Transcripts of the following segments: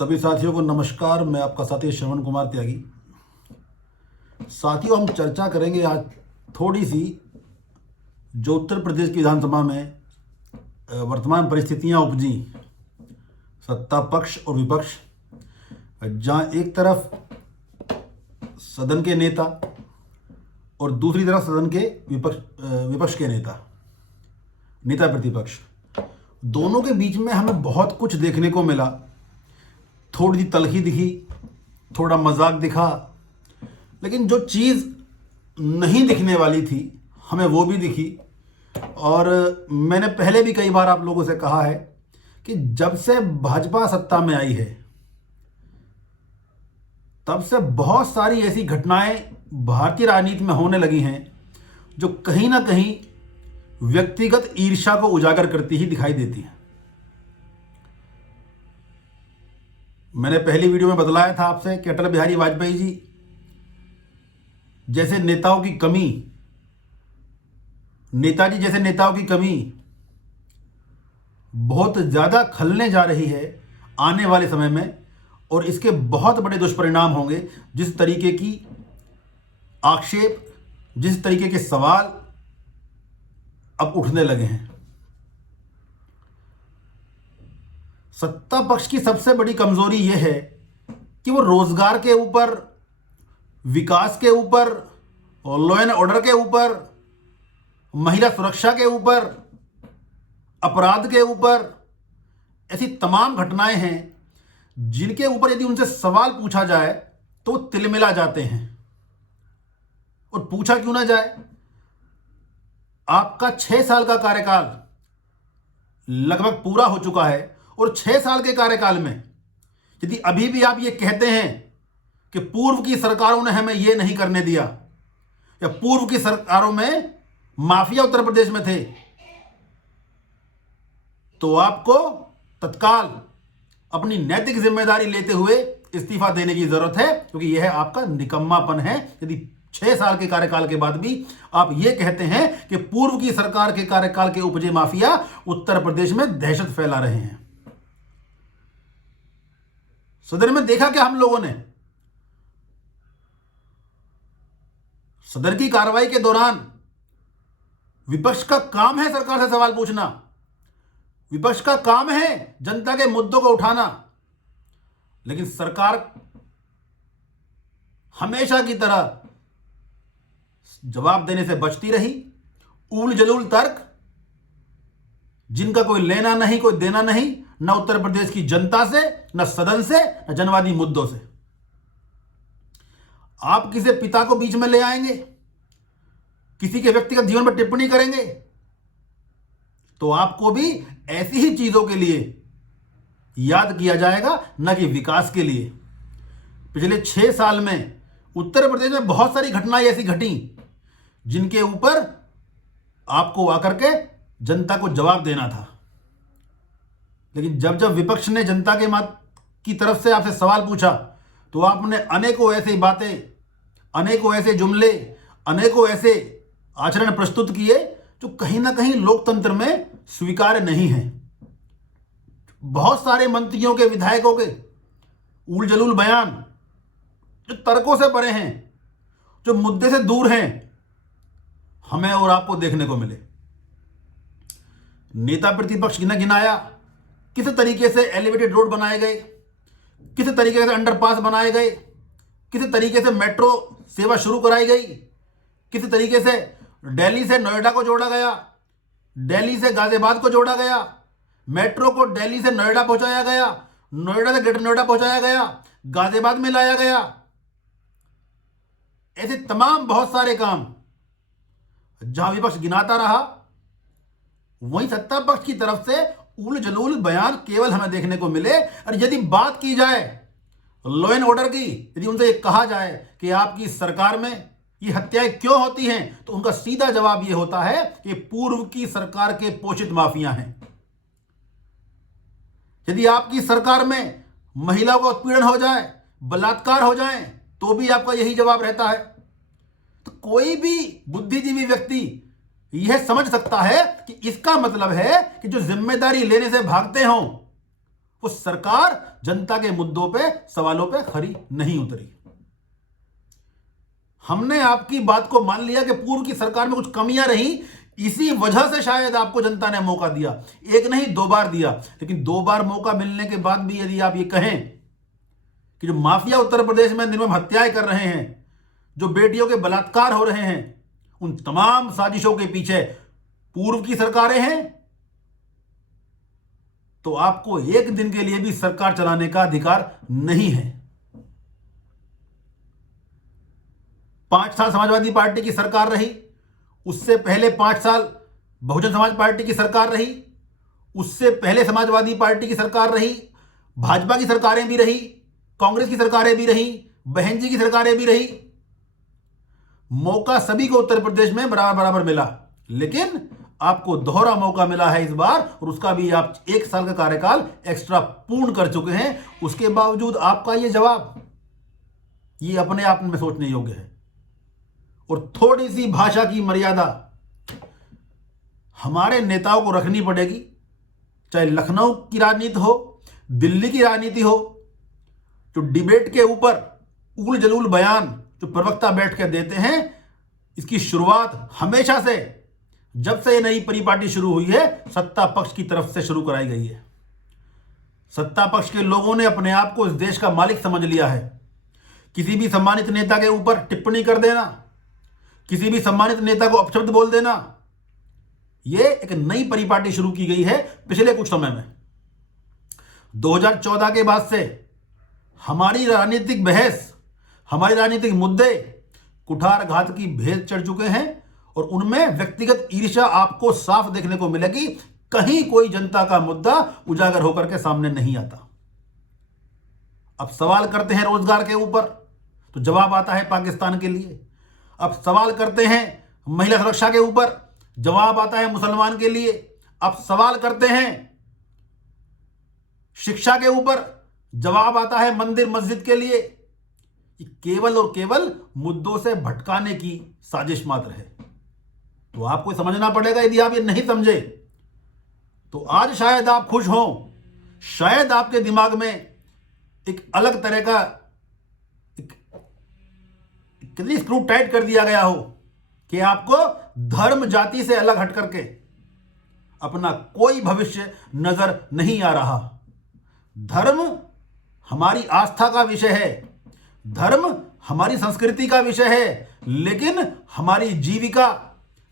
सभी साथियों को नमस्कार। मैं आपका साथी श्रवण कुमार त्यागी। साथियों, हम चर्चा करेंगे आज थोड़ी सी जो उत्तर प्रदेश की विधानसभा में वर्तमान परिस्थितियां उपजी, सत्ता पक्ष और विपक्ष, जहां एक तरफ सदन के नेता और दूसरी तरफ सदन के विपक्ष के नेता प्रतिपक्ष, दोनों के बीच में हमें बहुत कुछ देखने को मिला। थोड़ी सी तलखी दिखी, थोड़ा मजाक दिखा, लेकिन जो चीज़ नहीं दिखने वाली थी हमें वो भी दिखी। और मैंने पहले भी कई बार आप लोगों से कहा है कि जब से भाजपा सत्ता में आई है तब से बहुत सारी ऐसी घटनाएं भारतीय राजनीति में होने लगी हैं जो कहीं ना कहीं व्यक्तिगत ईर्ष्या को उजागर करती ही दिखाई देती हैं। मैंने पहली वीडियो में बतलाया था आपसे कि अटल बिहारी वाजपेयी जी जैसे नेताओं की कमी, नेताजी जैसे नेताओं की कमी बहुत ज़्यादा खलने जा रही है आने वाले समय में, और इसके बहुत बड़े दुष्परिणाम होंगे। जिस तरीके की आक्षेप, जिस तरीके के सवाल अब उठने लगे हैं। सत्ता पक्ष की सबसे बड़ी कमजोरी यह है कि वो रोजगार के ऊपर, विकास के ऊपर, लॉ एंड ऑर्डर के ऊपर, महिला सुरक्षा के ऊपर, अपराध के ऊपर, ऐसी तमाम घटनाएं हैं जिनके ऊपर यदि उनसे सवाल पूछा जाए तो तिलमिला जाते हैं। और पूछा क्यों ना जाए, आपका 6 साल का कार्यकाल लगभग पूरा हो चुका है, और 6 साल के कार्यकाल में यदि अभी भी आप ये कहते हैं कि पूर्व की सरकारों ने हमें ये नहीं करने दिया, या पूर्व की सरकारों में माफिया उत्तर प्रदेश में थे, तो आपको तत्काल अपनी नैतिक जिम्मेदारी लेते हुए इस्तीफा देने की जरूरत है, क्योंकि यह आपका निकम्मापन है यदि 6 साल के कार्यकाल के बाद भी आप ये कहते हैं कि पूर्व की सरकार के कार्यकाल के उपजे माफिया उत्तर प्रदेश में दहशत फैला रहे हैं। सदन में देखा क्या हम लोगों ने? सदन की कार्रवाई के दौरान विपक्ष का काम है सरकार से सवाल पूछना, विपक्ष का काम है जनता के मुद्दों को उठाना, लेकिन सरकार हमेशा की तरह जवाब देने से बचती रही। ऊल जलूल तर्क जिनका कोई लेना नहीं, कोई देना नहीं, न उत्तर प्रदेश की जनता से, न सदन से, न जनवादी मुद्दों से। आप किसी पिता को बीच में ले आएंगे, किसी के व्यक्तिगत जीवन पर टिप्पणी करेंगे, तो आपको भी ऐसी ही चीजों के लिए याद किया जाएगा, न कि विकास के लिए। पिछले 6 साल में उत्तर प्रदेश में बहुत सारी घटनाएं ऐसी घटी जिनके ऊपर आपको आकर के जनता को जवाब देना था। लेकिन जब जब विपक्ष ने जनता के की तरफ से आपसे सवाल पूछा तो आपने अनेकों ऐसी बातें, अनेकों ऐसे जुमले, अनेकों ऐसे आचरण प्रस्तुत किए जो कहीं ना कहीं लोकतंत्र में स्वीकार्य नहीं है। बहुत सारे मंत्रियों के, विधायकों के उल जलूल बयान जो तर्कों से परे हैं, जो मुद्दे से दूर हैं, हमें और आपको देखने को मिले। नेता प्रतिपक्ष गिना गिनाया किस तरीके से एलिवेटेड रोड बनाए गए, किस तरीके से अंडरपास बनाए गए, किस तरीके से मेट्रो सेवा शुरू कराई गई, किस तरीके से दिल्ली से नोएडा को जोड़ा गया, दिल्ली से गाजियाबाद को जोड़ा गया, मेट्रो को दिल्ली से नोएडा पहुंचाया गया, नोएडा से ग्रेटर नोएडा पहुंचाया गया, गाजियाबाद में लाया गया। ऐसे तमाम बहुत सारे काम जहां विपक्ष गिनाता रहा, वहीं सत्ता पक्ष की तरफ से उल जलूल बयान केवल हमें देखने को मिले। और यदि बात की जाए लॉ एंड ऑर्डर की, यदि उनसे कहा जाए कि आपकी सरकार में ये हत्याएं क्यों होती हैं, तो उनका सीधा जवाब ये होता है कि पूर्व की सरकार के पोषित माफिया हैं। यदि आपकी सरकार में महिलाओं का उत्पीड़न हो जाए, बलात्कार हो जाए, तो भी आपका यही जवाब रहता है। तो कोई भी बुद्धिजीवी व्यक्ति यह समझ सकता है कि इसका मतलब है कि जो जिम्मेदारी लेने से भागते हों वो सरकार जनता के मुद्दों पे, सवालों पे खरी नहीं उतरी। हमने आपकी बात को मान लिया कि पूर्व की सरकार में कुछ कमियां रही, इसी वजह से शायद आपको जनता ने मौका दिया। एक नहीं, 2 बार दिया। लेकिन 2 बार मौका मिलने के बाद भी यदि आप ये कहें कि जो माफिया उत्तर प्रदेश में निर्मम हत्याएं कर रहे हैं, जो बेटियों के बलात्कार हो रहे हैं, उन तमाम साजिशों के पीछे पूर्व की सरकारें हैं, तो आपको एक दिन के लिए भी सरकार चलाने का अधिकार नहीं है। 5 साल समाजवादी पार्टी की सरकार रही, उससे पहले 5 साल बहुजन समाज पार्टी की सरकार रही, उससे पहले समाजवादी पार्टी की सरकार रही, भाजपा की सरकारें भी रही, कांग्रेस की सरकारें भी रही, बहन जी की सरकारें भी रही। मौका सभी को उत्तर प्रदेश में बराबर बराबर मिला, लेकिन आपको दोहरा मौका मिला है इस बार, और उसका भी आप 1 साल का कार्यकाल एक्स्ट्रा पूर्ण कर चुके हैं। उसके बावजूद आपका ये जवाब, ये अपने आप में सोचने योग्य है। और थोड़ी सी भाषा की मर्यादा हमारे नेताओं को रखनी पड़ेगी, चाहे लखनऊ की राजनीति हो, दिल्ली की राजनीति हो। जो डिबेट के ऊपर उल जलूल बयान जो प्रवक्ता बैठ कर देते हैं, इसकी शुरुआत हमेशा से, जब से ये नई परिपाटी शुरू हुई है, सत्ता पक्ष की तरफ से शुरू कराई गई है। सत्ता पक्ष के लोगों ने अपने आप को इस देश का मालिक समझ लिया है। किसी भी सम्मानित नेता के ऊपर टिप्पणी कर देना, किसी भी सम्मानित नेता को अपशब्द बोल देना, यह एक नई परिपाटी शुरू की गई है पिछले कुछ समय में। 2014 के बाद से हमारी राजनीतिक बहस, हमारे राजनीतिक मुद्दे कुठार घात की भेद चढ़ चुके हैं, और उनमें व्यक्तिगत ईर्ष्या आपको साफ देखने को मिलेगी। कहीं कोई जनता का मुद्दा उजागर होकर के सामने नहीं आता। अब सवाल करते हैं रोजगार के ऊपर, तो जवाब आता है पाकिस्तान के लिए। अब सवाल करते हैं महिला सुरक्षा के ऊपर, जवाब आता है मुसलमान के लिए। अब सवाल करते हैं शिक्षा के ऊपर, जवाब आता है मंदिर मस्जिद के लिए। केवल और केवल मुद्दों से भटकाने की साजिश मात्र है। तो आपको समझना पड़ेगा। यदि आप ये नहीं समझे तो आज शायद आप खुश हों, शायद आपके दिमाग में एक अलग तरह का कितनी स्क्रू टाइट कर दिया गया हो कि आपको धर्म जाति से अलग हट करके अपना कोई भविष्य नजर नहीं आ रहा। धर्म हमारी आस्था का विषय है, धर्म हमारी संस्कृति का विषय है, लेकिन हमारी जीविका,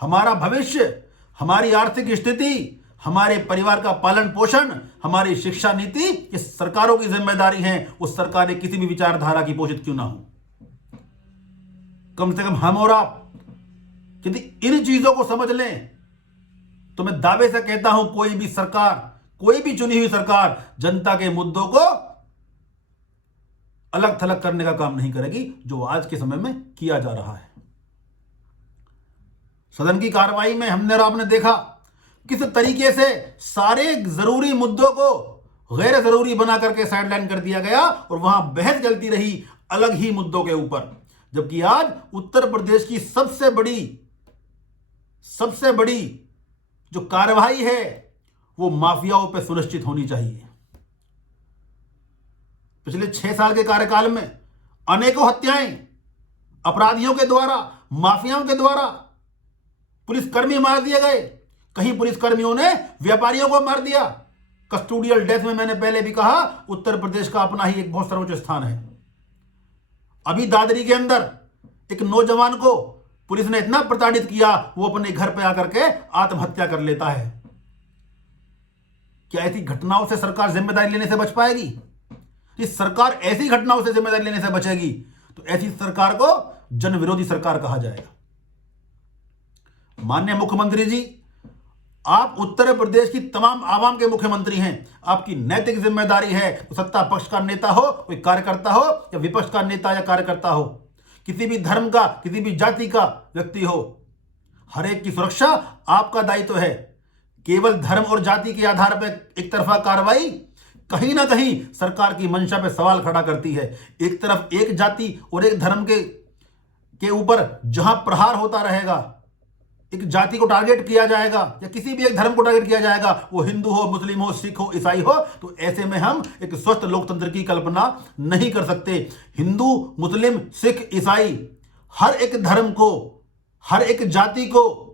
हमारा भविष्य, हमारी आर्थिक स्थिति, हमारे परिवार का पालन पोषण, हमारी शिक्षा नीति, ये सरकारों की जिम्मेदारी है। उस सरकारें किसी भी विचारधारा की पोषित क्यों ना हो, कम से कम हम और आप यदि इन चीजों को समझ लें, तो मैं दावे से कहता हूं कोई भी सरकार, कोई भी चुनी हुई सरकार जनता के मुद्दों को अलग थलग करने का काम नहीं करेगी, जो आज के समय में किया जा रहा है। सदन की कार्रवाई में हमने और आपने देखा किस तरीके से सारे जरूरी मुद्दों को गैर जरूरी बना करके साइडलाइन कर दिया गया, और वहां बहस चलती रही अलग ही मुद्दों के ऊपर। जबकि आज उत्तर प्रदेश की सबसे बड़ी जो कार्रवाई है वो माफियाओं पर सुनिश्चित होनी चाहिए। पिछले 6 साल के कार्यकाल में अनेकों हत्याएं अपराधियों के द्वारा, माफियाओं के द्वारा, पुलिसकर्मी मार दिए गए। कहीं पुलिसकर्मियों ने व्यापारियों को मार दिया। कस्टोडियल डेथ में मैंने पहले भी कहा, उत्तर प्रदेश का अपना ही एक बहुत सर्वोच्च स्थान है। अभी दादरी के अंदर एक नौजवान को पुलिस ने इतना प्रताड़ित किया, वो अपने घर पे आकर के आत्महत्या कर लेता है। क्या ऐसी घटनाओं से सरकार जिम्मेदारी लेने से बच पाएगी? इस सरकार ऐसी घटनाओं से जिम्मेदारी लेने से बचेगी तो ऐसी सरकार को जन विरोधी सरकार कहा जाएगा। माननीय मुख्यमंत्री जी, आप उत्तर प्रदेश की तमाम आवाम के मुख्यमंत्री हैं। आपकी नैतिक जिम्मेदारी है, तो सत्ता पक्ष का नेता हो, कोई कार्यकर्ता हो, या विपक्ष का नेता या कार्यकर्ता हो, किसी भी धर्म का, किसी भी जाति का व्यक्ति हो, हर एक की सुरक्षा आपका दायित्व है। केवल धर्म और जाति के आधार पर एक तरफा कार्रवाई कहीं ना कहीं सरकार की मंशा पे सवाल खड़ा करती है। एक तरफ एक जाति और एक धर्म के ऊपर जहां प्रहार होता रहेगा, एक जाति को टारगेट किया जाएगा या किसी भी एक धर्म को टारगेट किया जाएगा, वो हिंदू हो, मुस्लिम हो, सिख हो, ईसाई हो, तो ऐसे में हम एक स्वस्थ लोकतंत्र की कल्पना नहीं कर सकते। हिंदू, मुस्लिम, सिख, ईसाई, हर एक धर्म को, हर एक जाति को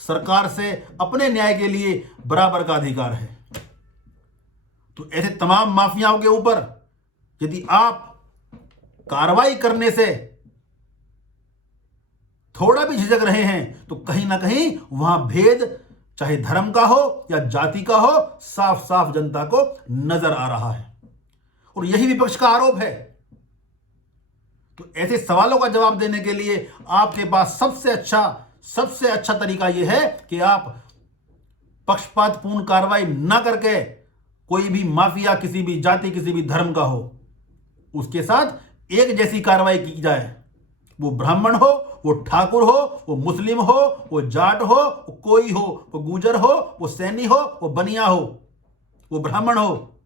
सरकार से अपने न्याय के लिए बराबर का अधिकार है। तो ऐसे तमाम माफियाओं के ऊपर यदि आप कार्रवाई करने से थोड़ा भी झिझक रहे हैं तो कहीं ना कहीं वहां भेद, चाहे धर्म का हो या जाति का हो, साफ साफ जनता को नजर आ रहा है और यही विपक्ष का आरोप है। तो ऐसे सवालों का जवाब देने के लिए आपके पास सबसे अच्छा तरीका यह है कि आप पक्षपातपूर्ण कार्रवाई ना करके कोई भी माफिया, किसी भी जाति, किसी भी धर्म का हो, उसके साथ एक जैसी कार्रवाई की जाए। वो ब्राह्मण हो, वो ठाकुर हो, वो मुस्लिम हो, वो जाट हो, वो कोई हो, वो गुजर हो, वो सैनी हो, वो बनिया हो, वो ब्राह्मण हो।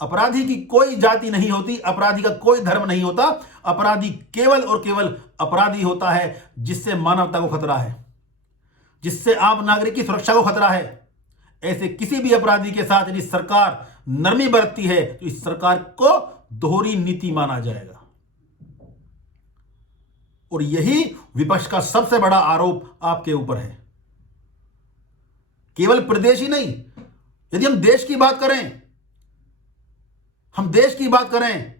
अपराधी की कोई जाति नहीं होती, अपराधी का कोई धर्म नहीं होता। अपराधी केवल और केवल अपराधी होता है जिससे मानवता को खतरा है, जिससे आम नागरिक की सुरक्षा को खतरा है। ऐसे किसी भी अपराधी के साथ यदि सरकार नरमी बरतती है तो इस सरकार को दोहरी नीति माना जाएगा। और यही विपक्ष का सबसे बड़ा आरोप आपके ऊपर है। केवल प्रदेश ही नहीं, यदि हम देश की बात करें,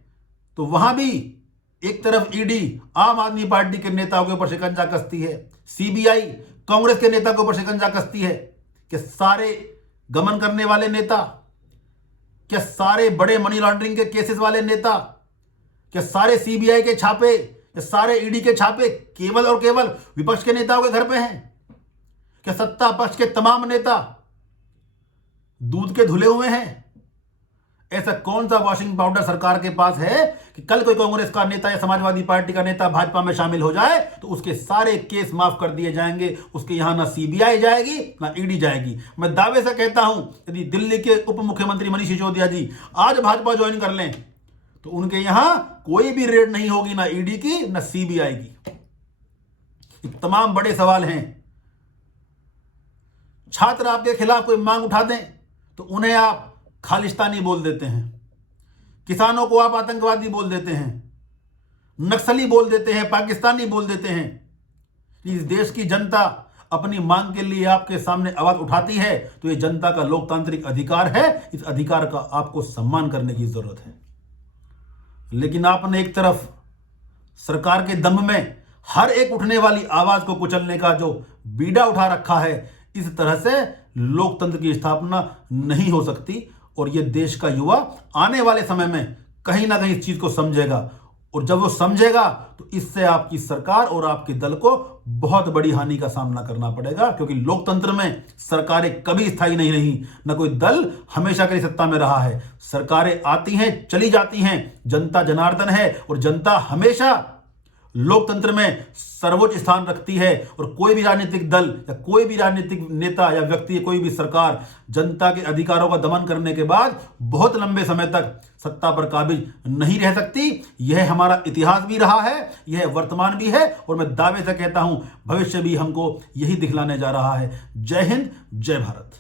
तो वहां भी एक तरफ ईडी आम आदमी पार्टी के नेताओं के ऊपर शिकंजा कसती है, सीबीआई कांग्रेस के नेता के ऊपर शिकंजा कसती है कि सारे गमन करने वाले नेता, क्या सारे बड़े मनी लॉन्ड्रिंग के केसेस वाले नेता, क्या सारे सीबीआई के छापे, या सारे ईडी के छापे केवल और केवल विपक्ष के नेताओं के घर पे हैं? क्या सत्ता पक्ष के तमाम नेता दूध के धुले हुए हैं? ऐसा कौन सा वॉशिंग पाउडर सरकार के पास है कि कल कोई कांग्रेस का नेता या समाजवादी पार्टी का नेता भाजपा में शामिल हो जाए तो उसके सारे केस माफ कर दिए जाएंगे, उसके यहां ना सीबीआई जाएगी ना ईडी जाएगी? मैं दावे से कहता हूं, यदि दिल्ली के उप मुख्यमंत्री मनीष सिसोदिया जी आज भाजपा ज्वाइन कर लें तो उनके यहां कोई भी रेड नहीं होगी, ना ईडी की ना सीबीआई की। तमाम बड़े सवाल हैं। छात्र आपके खिलाफ कोई मांग उठा दें तो उन्हें आप खालिस्तानी बोल देते हैं, किसानों को आप आतंकवादी बोल देते हैं, नक्सली बोल देते हैं, पाकिस्तानी बोल देते हैं। इस देश की जनता अपनी मांग के लिए आपके सामने आवाज उठाती है तो ये जनता का लोकतांत्रिक अधिकार है। इस अधिकार का आपको सम्मान करने की जरूरत है। लेकिन आपने एक तरफ सरकार के दम में हर एक उठने वाली आवाज को कुचलने का जो बीड़ा उठा रखा है, इस तरह से लोकतंत्र की स्थापना नहीं हो सकती। और ये देश का युवा आने वाले समय में कहीं ना कहीं इस चीज को समझेगा, और जब वो समझेगा तो इससे आपकी सरकार और आपके दल को बहुत बड़ी हानि का सामना करना पड़ेगा। क्योंकि लोकतंत्र में सरकारें कभी स्थायी नहीं रही, न कोई दल हमेशा के लिए सत्ता में रहा है। सरकारें आती हैं, चली जाती हैं, जनता जनार्दन है और जनता हमेशा लोकतंत्र में सर्वोच्च स्थान रखती है। और कोई भी राजनीतिक दल या कोई भी राजनीतिक नेता या व्यक्ति, कोई भी सरकार जनता के अधिकारों का दमन करने के बाद बहुत लंबे समय तक सत्ता पर काबिज नहीं रह सकती। यह हमारा इतिहास भी रहा है, यह वर्तमान भी है, और मैं दावे से कहता हूं भविष्य भी हमको यही दिखलाने जा रहा है। जय हिंद, जय भारत।